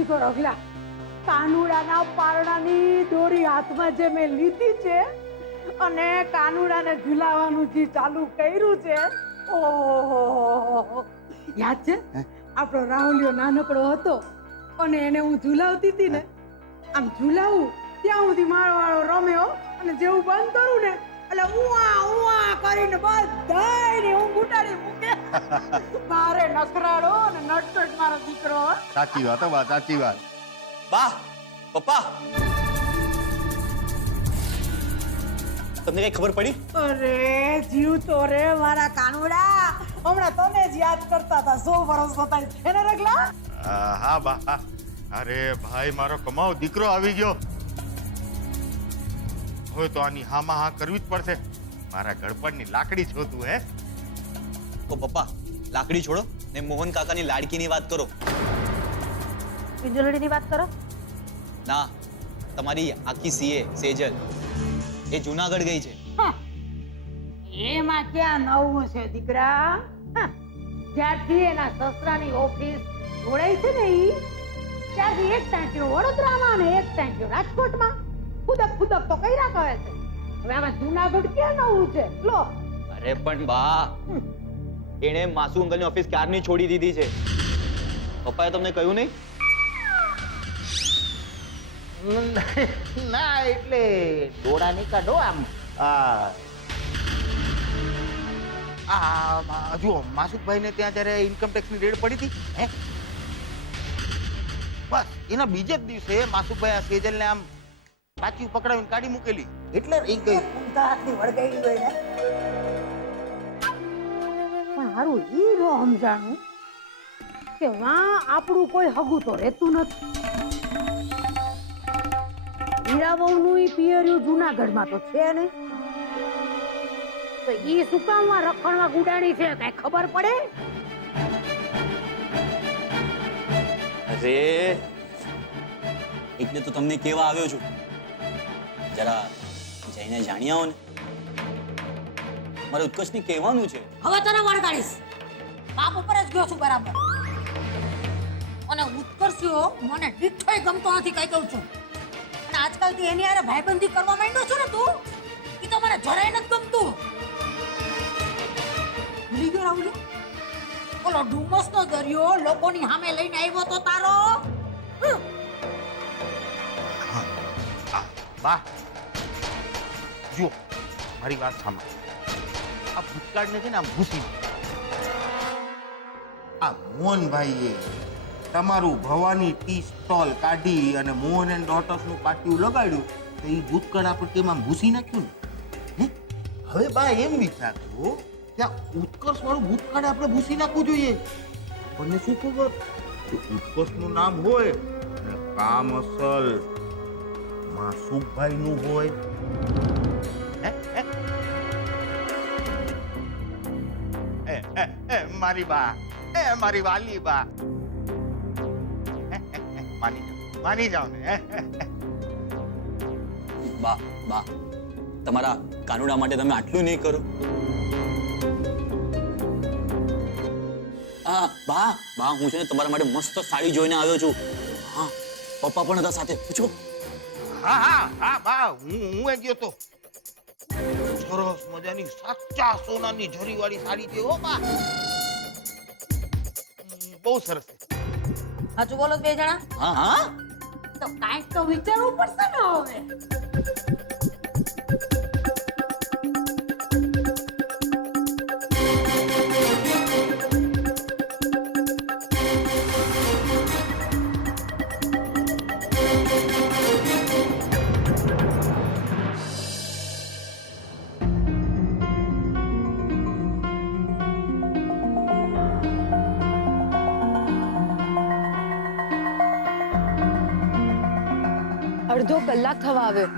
નથી તો રગલા કાનુડાના પારણાની દોરી હાથમાં જે મેં લીધી છે અને કાનુડાને ઝુલાવવાનું જે ચાલુ કર્યું છે, ઓહો, યાદ છે આપણો રાહુલિયો નાનકડો હતો અને એને હું ઝુલાવતી હતી ને, આમ ઝુલાવું ત્યાં સુધી મારો વાળો રમ્યો અને જેવું બંધ કરું ને એટલે ઉવા ઉવા કરીને બધાયને હું ઉટાડી મૂકે. મારે નખરાડો અને નટકટ મારો દીકરો. સાચી વાત હો બા, સાચી વાત. બા, પપ્પા, તમને કઈ ખબર પડી? અરે જીવ તો રે મારા કાનુડા, હમણાં તને જ યાદ કરતા હતા 100 વર્ષ થતા એને રગલા. હા બા, હા. અરે ભાઈ, મારો કમાવ દીકરો આવી ગયો. હવે તો આની હામાં હા કરવી જ પડશે. મારા ગળપણની લાકડી છો તું, હે? તો પપ્પા, લાકડી છોડો ને મોહન કાકાની લાડકીની વાત કરો. પિંજોલડીની વાત કરો. ના, તમારી આખી સીએ સેજલ એ જુનાગઢ ગઈ છે. એમાં ક્યાં નવું છે દીકરા? જ્યારથી એના સસરાની ઓફિસ જોડાઈ છે ને ત્યારથી એક ટાંક્યો વડોદરામાં અને એક ટાંક્યો રાજકોટમાં ખુદક ખુદક તો કર્યા કરે છે. હવે આમાં જુનાગઢ ક્યાં નવું છે? લો. અરે પણ બા, એણે માસુ અંકલની ઓફિસ ક્યારની છોડી દીધી છે. પપ્પાએ તમને કહ્યું નહીં? ના એટલે ડોળા નહીં કાઢો આમ. જુઓ, માસુકભાઈ ને ત્યાં જયારે ઇન્કમ ટેક્સ ની રેડ પડી હતી, હે, બસ એના બીજે જ દિવસે માસુકભાઈ આ સેજલ ને આમ પાછી પકડાવીને કાઢી મૂકેલી. એટલે રહી ગઈ. ઊંધા હાથની વળગાઈ હોય ને. પણ હારું ઈ નો સમજાણું કે વાં આપણું કોઈ હગું તો રહેતું નથી. હીરાબહુનું ઈ પિયર્યું જુનાગઢમાં તો છે નહીં, તો ઈ શું કામમાં રખણમાં ગુડાણી છે કઈ ખબર પડે? અરે એટલે તો તમને કેવા આવ્યો છું, જરા જઈને જાણી આવો ને. મારે ઉત્કર્ષને કહેવાનું છે. હવે તને વળગાડીશ. બાપ ઉપર જ ગયો છું બરાબર. અને ઉત્કર્ષિયો મને દીઠોય ગમતો નથી, કઈ કહું છું. અને આજકાલથી એની હારે ભાઈબંધી કરવા માંડ્યો છો ને તું, ઈ તો મને જરાય નથી ગમતું. ભૂલી ગયો રાહુલ? ઓલો ડુમસનો દરિયો લોકોની સામે લઈને આવ્યો તો તારો. વાહ, જુઓ મારી વાત સાંભળો. આ ભૂતકાળને છે ને આમ ભૂસી આ મોહનભાઈએ તમારું ભવાની ટી સ્ટોલ કાઢી અને મોહન એન્ડ ડોટર્સ નું પાટિયું લગાડ્યું તો એ ભૂતકાળ આપણે તેમાં ભૂસી નાખ્યું ને. હવે બા એમ વિચારજો કે આ ઉત્કર્ષ વાળું ભૂતકાળ આપણે ભૂસી નાખવું જોઈએ. આપણને શું ખબર કે ઉત્કર્ષ નું નામ હોય અને કામ અસલ માસુકભાઈ નું હોય. મારી બા, મારી વાલી બા, માની જાઓ ને. બા, બા, તમારા કાનુડા માટે તમે આટલું નહીં કરો. બા, બા, હું છે ને તમારા માટે મસ્ત સાડી જોઈને આવ્યો છું. હા, પપ્પા પણ હતા સાથે. પૂછો. હા બા, હું એ ગયો તો. સરસ મજાની સાચા સોનાની જરીવાળી સાડી છે હો બા, બહુ સરસ છે. હજુ બોલો બે જણા. હા હા, તો કાંઈક તો વિચારવું પડશે ને હવે. અડધો કલાક થવા આવ્યો,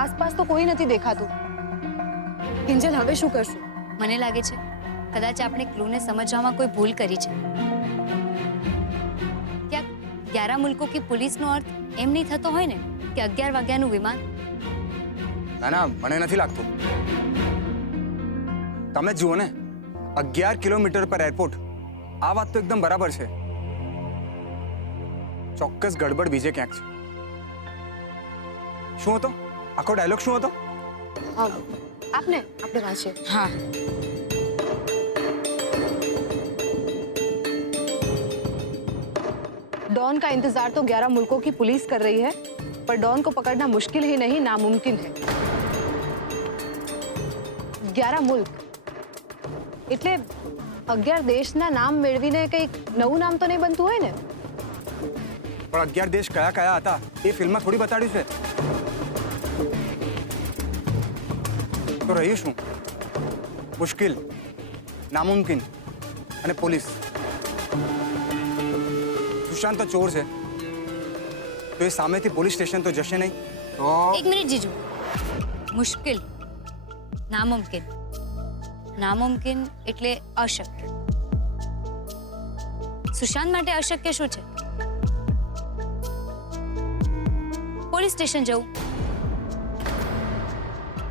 આસપાસ તો કોઈ નથી દેખાતું. કિંજલ, હવે શું કરશું? મને લાગે છે કદાચ આપણે ક્લૂને સમજવામાં કોઈ ભૂલ કરી છે. ક્યાંક 11 મુલ્કો કી પુલિસનો અર્થ એમ નહીં થતો હોય ને કે 11 વાગ્યાનું વિમાન. ના ના, મને નથી લાગતું. તમે જ જુઓ ને, 11 કિલોમીટર પર એરપોર્ટ. આ વાત તો એકદમ બરાબર છે. ચોક્કસ ગડબડ બીજે ક્યાંક છે. શું હતો આખો ડાયલોગ શું હતો? आपने आपने वांचे હા डॉन का इंतजार तो 11 मुल्कों की पुलिस कर रही है, पर डॉन को पकड़ना मुश्किल ही नहीं नामुमकिन है. 11 मुल्क એટલે 11 દેશના નામ મેળવીને કંઈક નવું નામ તો નહીં બનતું હોય ને? પણ 11 દેશ કયા કયા હતા એ ફિલ્મમાં થોડી બતાડ્યું છે. તો રહ્યું શું? મુશ્કેલ, નામુમકિન અને પોલીસ. સુશાંત તો ચોર છે, તો એ સામેથી પોલીસ સ્ટેશન તો જશે નહીં. તો એક મિનિટ જીજુ. મુશ્કેલ, નામુમકિન. નામુમકિન એટલે અશક્ય. સુશાંત માટે અશક્ય શું છે? પોલીસ સ્ટેશન જવું.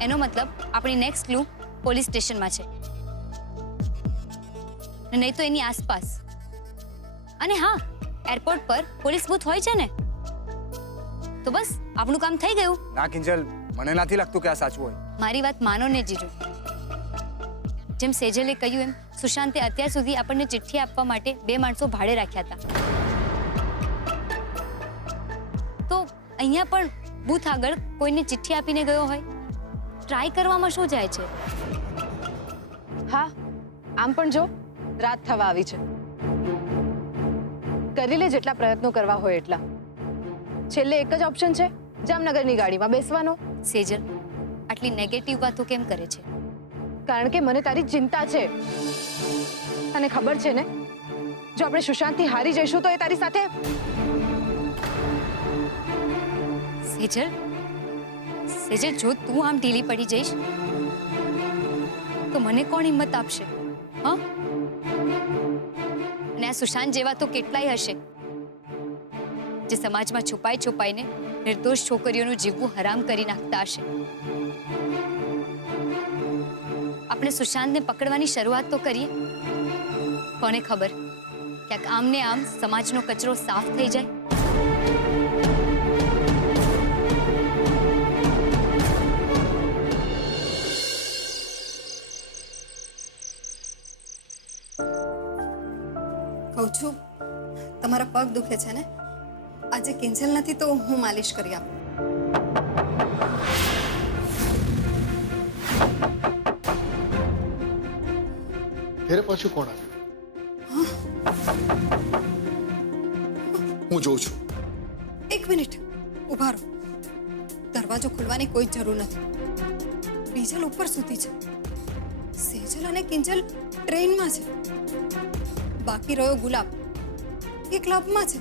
એનો મતલબ આપણી નેક્સ્ટ ક્લુ પોલીસ સ્ટેશનમાં છે, નહીં તો એની આસપાસ. અને હા, એરપોર્ટ પર પોલીસ બૂથ હોય છે ને, તો બસ આપણું કામ થઈ ગયું. ના કિંજલ, મને નથી લાગતું કે આ સાચું હોય. મારી વાત માનો ને જીજુ. જેમ સેજલે કહ્યું એમ સુશાંતે અત્યાર સુધી આપણને ચિઠ્ઠી આપવા માટે 2 માણસો ભાડે રાખ્યા હતા. તો અહીંયા પણ બૂથ આગળ કોઈને ચિઠ્ઠી આપીને ગયો હોય. ટ્રાય કરવામાં શું જાય છે? હા, આમ પણ જો રાત થવા આવી છે. કરી લે જેટલા પ્રયત્નો કરવા હોય એટલા. છેલ્લે એક જ ઓપ્શન છે, જામનગરની ગાડીમાં બેસવાનો. સેજલ આટલી નેગેટિવ વાતો કેમ કરે છે? કારણ કે મને તારી ચિંતા છે. તને ખબર છે ને, જો આપણે સુશાંતથી હારી જઈશું તો એ તારી સાથે. સેજલ, સેજલ, જો તું આમ ઢીલી પડી જઈશ તો મને કોણ હિંમત આપશે? હા, અને આ સુશાંત જેવા તો કેટલાય હશે જે સમાજમાં છુપાઈ છુપાઈને નિર્દોષ છોકરીઓનું જીવવું હરામ કરી નાખતા હશે. આપણે સુશાંતને પકડવાની શરૂઆત તો કરીએ. કોને ખબર, ક્યાંક આમને આમ સમાજનો કચરો સાફ થઈ જાય. કહું છું તમારા પગ દુખે છે ને, આજે કિંજલ નથી તો હું માલિશ કરી આપું. ફેર પાછું કોણ આવ્યું? હું જોઉં છું. એક મિનિટ ઉભા રહો. દરવાજો ખોલવાની કોઈ જરૂર નથી. બીજલ ઉપર સૂતી છે, સેજલ અને કિંજલ ટ્રેનમાં છે, બાકી રહ્યો ગુલાબ એ ક્લબમાં છે.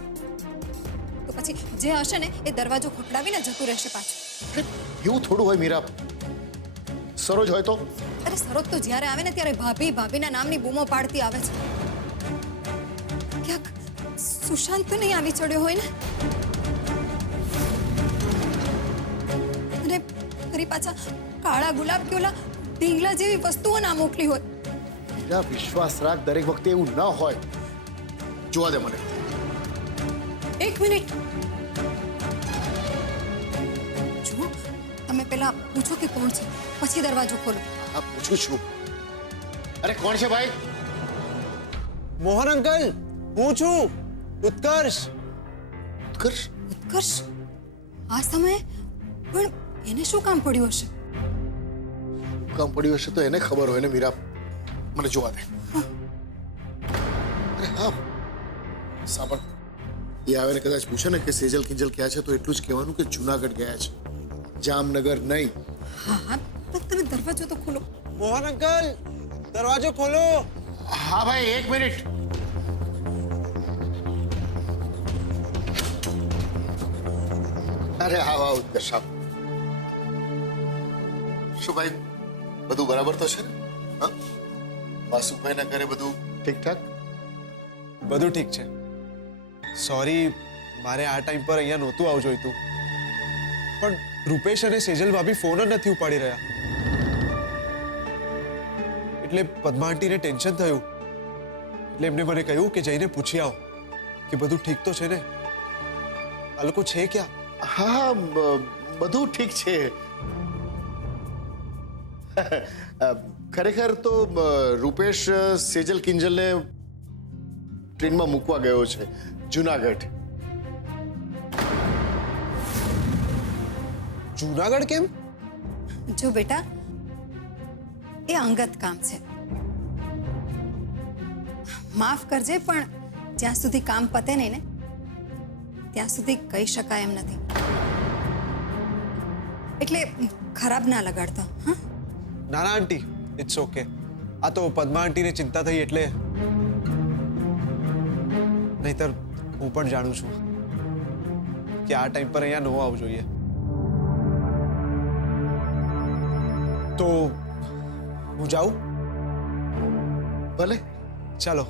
તો પછી જે હશે ને એ દરવાજો ખખડાવીને જતું રહેશે પાછું. એવું થોડું હોય મીરા. સરોજ હોય તો? અરે સરોજ તો જ્યારે આવે ને ત્યારે ભાભી ભાભીના નામની બૂમો પાડતી આવે છે. ક્યાંક સુશાંત તો નહીં આવી ચડ્યો હોય ને? અને ફરી પાછા કાળા ગુલાબ કે ઓલા ઢીંગલા જેવી વસ્તુઓ ના મોકલી હોય. મીરા, વિશ્વાસ રાખ, દરેક વખતે એવું ન હોય. જોવા દે મને. એક મિનિટ જુઓ, તમે પેલા પૂછો કે કોણ છે, પછી દરવાજો ખોલો. હા, પૂછું છું. અરે કોણ છે ભાઈ? મોહન અંકલ, હું છું ઉત્કર્ષ. ઉત્કર્ષ? ઉત્કર્ષ આ સમયે? પણ એને શું કામ પડ્યું હશે? કામ પડ્યું હશે તો એને ખબર હોય ને મીરા. મને જોવા દે. અરે હા, સાંભળ. એ આવે ને કદાચ પૂછે ને કે સેજલ કિંજલ ક્યાં છે, તો એટલું જ કહેવાનું કે જુનાગઢ ગયા છે, જામનગર નહીં. હા હા, તમે દરવાજો તો ખોલો. મોહન અંકલ, દરવાજો ખોલો. હા ભાઈ, એક મિનિટ. અરે હા ઉત્કર્ષ, શું ભાઈ, બધું બરાબર તો છે ને? હા, વાસુભાઈ ના ઘરે બધું ઠીકઠાક? બધું ઠીક છે. સોરી, મારે આ ટાઈમ પર અહીંયા નહોતું આવવું જોઈતું, પણ રૂપેશ અને સેજલ ભાભી ફોન જ નથી ઉપાડી રહ્યા, એટલે પદ્મા આંટીને ટેન્શન થયું, એટલે એમને મને કહ્યું કે જઈને પૂછી આવો કે બધું ઠીક તો છે ને. આ લોકો છે ક્યાં? હા બધું ઠીક છે. ખરેખર તો રૂપેશ સેજલ કિંજલને ટ્રેનમાં મૂકવા ગયો છે જુનાગઢ. જુનાગઢ કેમ? જો બેટા, એ અંગત કામ છે. માફ કરજે, પણ જ્યાં સુધી કામ પતે નહીં ને ત્યાં સુધી કહી શકાય એમ નથી. એટલે ખરાબ ના લગાડતો. હા, ના ના આંટી, ઇટ્સ ઓકે. આ તો પદ્મા આંટીને ચિંતા થઈ એટલે. નહીતર હું પણ જાણું છું કે આ ટાઈમ પર અહીંયા ન આવવું જોઈએ. તો હું જાઉં? ભલે. ચાલો,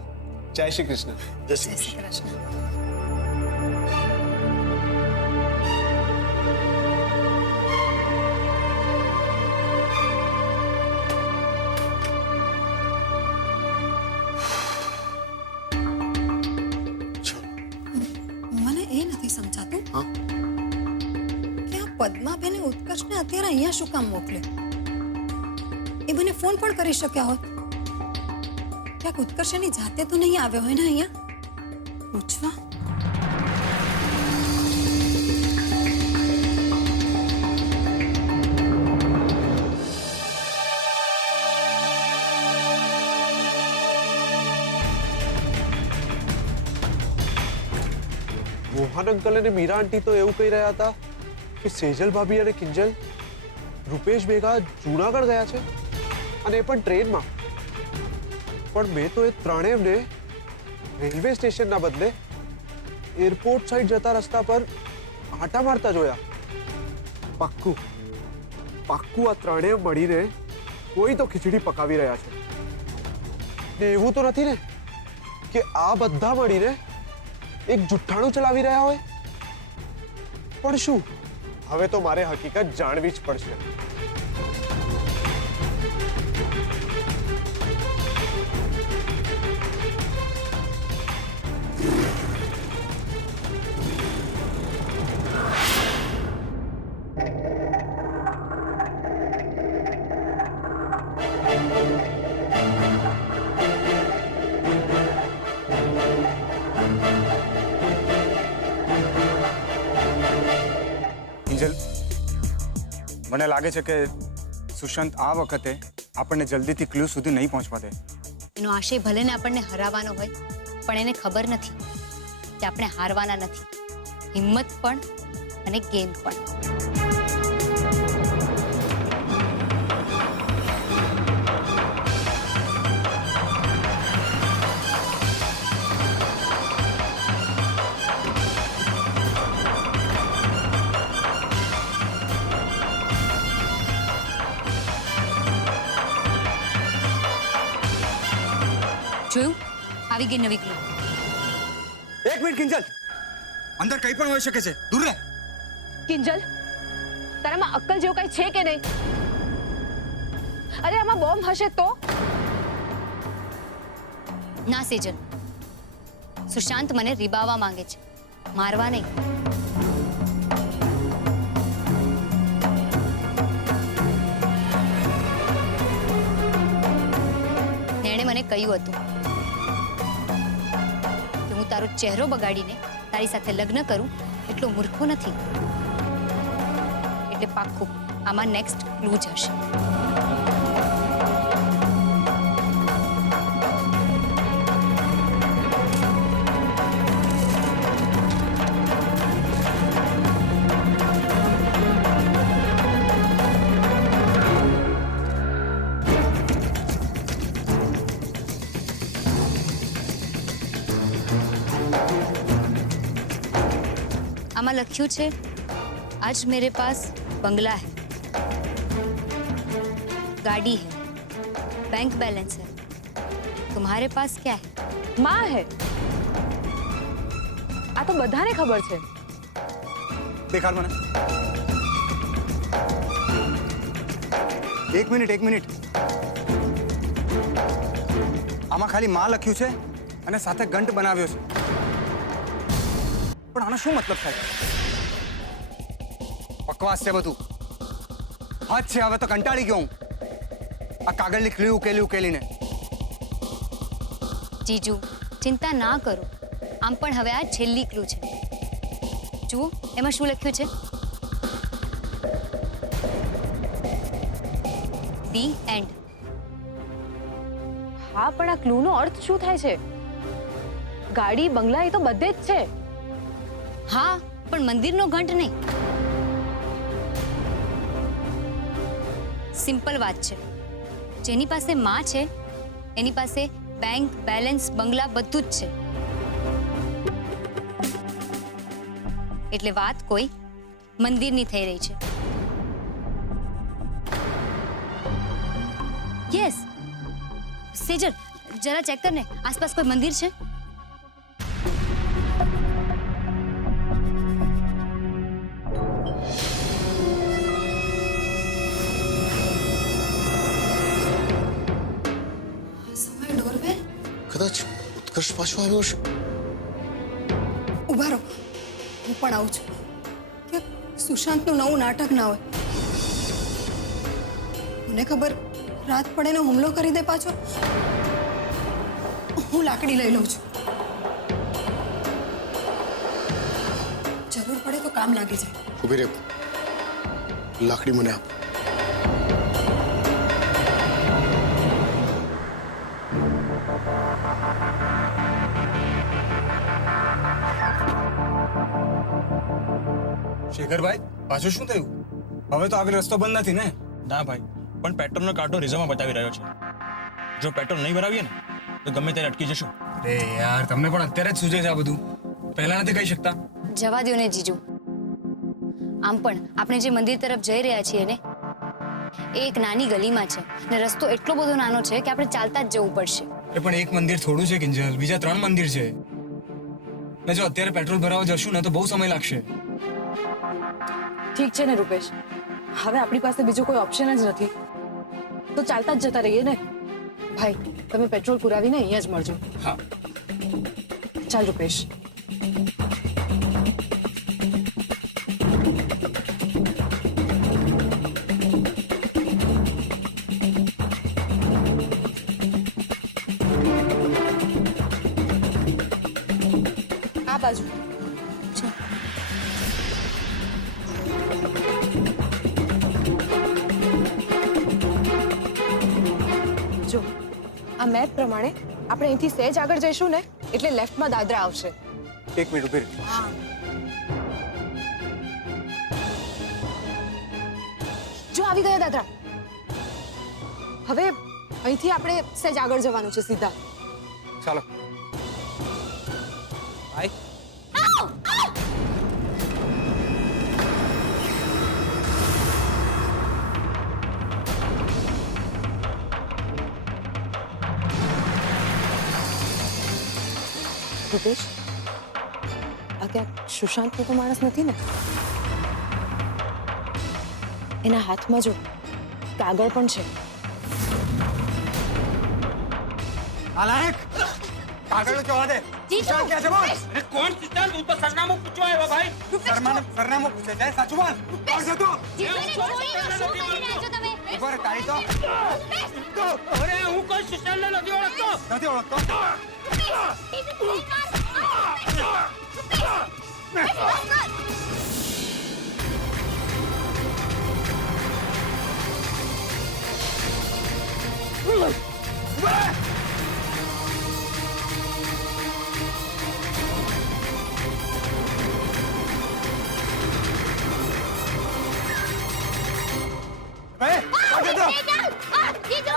જય શ્રી કૃષ્ણ. જય શ્રી જય શ્રી કૃષ્ણ. કૃષ્ણ. મને એ નથી સમજાતું હા? કે આ પદ્માબેને ઉત્કર્ષને અત્યારે અહીંયા શું કામ મોકલ્યો? એ મને ફોન પણ કરી શક્યા હોત. ક્યાંક ઉત્કર્ષ એની જાતે તો નહીં આવ્યો હોય ને અહીંયા પૂછવા. મોહન અંકલ અને મીરા આંટી તો એવું કહી રહ્યા હતા કે સેજલ ભાભી અને કિંજલ રૂપેશ ભેગા જૂનાગઢ ગયા છે, અને એ પણ ટ્રેનમાં. પણ મેં તો એ ત્રણેયને રેલવે સ્ટેશનના બદલે એરપોર્ટ સાઈડ જતા રસ્તા પર આંટા મારતા જોયા. પાક્કું પાક્કું આ ત્રણેય મળીને કોઈ તો ખીચડી પકાવી રહ્યા છે. ને એવું તો નથી ને કે આ બધા મળીને એક જુઠ્ઠાણું ચલાવી રહ્યા હોય? પણ શું, હવે તો મારે હકીકત જાણવી જ પડશે. કિંજલ, મને લાગે છે કે સુશાંત આ વખતે આપણને જલ્દીથી ક્લુ સુધી નહીં પહોંચવા દે. એનો આશય ભલે ને આપણને હરાવવાનો હોય, પણ એને ખબર નથી કે આપણે હારવાના નથી. હિંમત પણ અને ગેમ પણ. જોયું, આવી ગઈ નવી ક્લુ. એક મિનિટ કિંજલ, અંદર કંઈ પણ હોઈ શકે છે, દૂર રહે. કિંજલ, તારામાં અક્કલ જેવું કઈ છે કે નહીં? અરે આમાં બોમ્બ હશે તો? ના સેજલ, સુશાંત મને રીબાવા માંગે છે, મારવા નહીં. એણે મને કહ્યું હતું કે હું તારો ચહેરો બગાડીને તારી સાથે લગ્ન કરું એટલો મૂર્ખો નથી. એટલે પાક્કું આમાં નેક્સ્ટ ક્લુ જ હશે. आमा लख्यू छे, आज मेरे पास बंगला है, गाड़ी है, बैंक बैलेंस है. तुम्हारे पास क्या है? માં હે. આ તો બધાને ખબર છે. દેખાડ મને. એક મિનિટ. આમાં ખાલી માં લખ્યું છે અને સાથે ઘંટ બનાવ્યો છે. પણ આનો શું મતલબ થાય? બકવાસ છે બધું. હદ છે, હવે તો કંટાળી ગયો હું આ કાગળની ક્લુ ઉકેલીને. જીજુ ચિંતા ના કરો, આમ પણ હવે આ છેલ્લી ક્લુ છે. જુઓ એમાં શું લખ્યું છે, ધી એન્ડ. હા, પણ આ ક્લૂનો અર્થ શું થાય છે? ગાડી બંગલા એ તો બધે જ છે. હા, પણ મંદિરનો ઘંટ નહીં. સિમ્પલ વાત છે, જેની પાસે માં છે એની પાસે બેંક બેલેન્સ બંગલા બધું જ છે. એટલે વાત કોઈ મંદિરની થઈ રહી છે. યસ સેજલ, જરા ચેક કર ને આસપાસ કોઈ મંદિર છે. સમય ડોરબેલ કદાચ ઉત્કર્ષ પાછો આવ્યો છે. ઉભા રહો, હું પણ આવું છું. કે સુશાંતનું નવું નાટક ના હોય. મને ખબર રાત પડે ને હુમલો કરી દે પાછો. હું લાકડી લઈ લઉં છું, જરૂર પડે તો કામ લાગી જાય. ઉભી રે, લાકડી મને આપ. શેખરભાઈ, પાછું શું થયું? હવે તો આગળ રસ્તો બંધ નથી ને? ના ભાઈ, પણ પેટ્રોલનો કાંટો રિઝર્વમાં બતાવી રહ્યો છે. જો પેટ્રોલ નહીં ભરાવીએ ને તો ગમે ત્યારે અટકી જશું. અરે યાર, તમને પણ અત્યારે જ સૂઝે છે આ બધું, પહેલા નથી કહી શકતા? જવા દો ને જીજુ. આમ પણ આપણે જે મંદિર તરફ જઈ રહ્યા છીએ ને એ એક નાની ગલીમાં છે ને રસ્તો એટલો બધો નાનો છે કે આપણે ચાલતા જ જવું પડશે. એ પણ એક મંદિર થોડું છે કિંજલ, બીજા 3 મંદિર છે. ને જો અત્યારે પેટ્રોલ ભરાવા જશું ને તો બહુ સમય લાગશે. ઠીક છે ને રૂપેશ, હવે આપણી પાસે બીજો કોઈ ઓપ્શન જ નથી, તો ચાલતા જ જતા રહીએ ને. ભાઈ, તમે પેટ્રોલ પુરાવીને અહીંયા જ મળજો. હા ચાલ રૂપેશ. આ બાજુ. જો આ મેપ પ્રમાણે આપણે અહીંથી સહેજ આગળ જઈશું ને એટલે લેફ્ટમાં દાદરા આવશે. એક મિનિટ ઉભી રહે. જો આવી ગયા દાદરા. હવે અહીંથી આપણે સહેજ આગળ જવાનું છે સીધા. ચાલો. ભાઈ રૂપેશ, આ ક્યાંક સુશાંતનો તો માણસ નથી ને? એના હાથમાં જો કાગળ પણ છે. આલાયક, કાગળ જવા દે. સુશાંત ક્યાં છે બોલ? અરે કોણ સુશાંત? હું તો સરનામું પૂછવા આવ્યો ભાઈ. સરનામું પૂછે છે, સાચું બોલ. કોણ છે તું? ઉભો રે, તારી તો. અરે હું કોઈ સુશાંતને નથી ઓળખતો. નથી ઓળખતો? જીજુ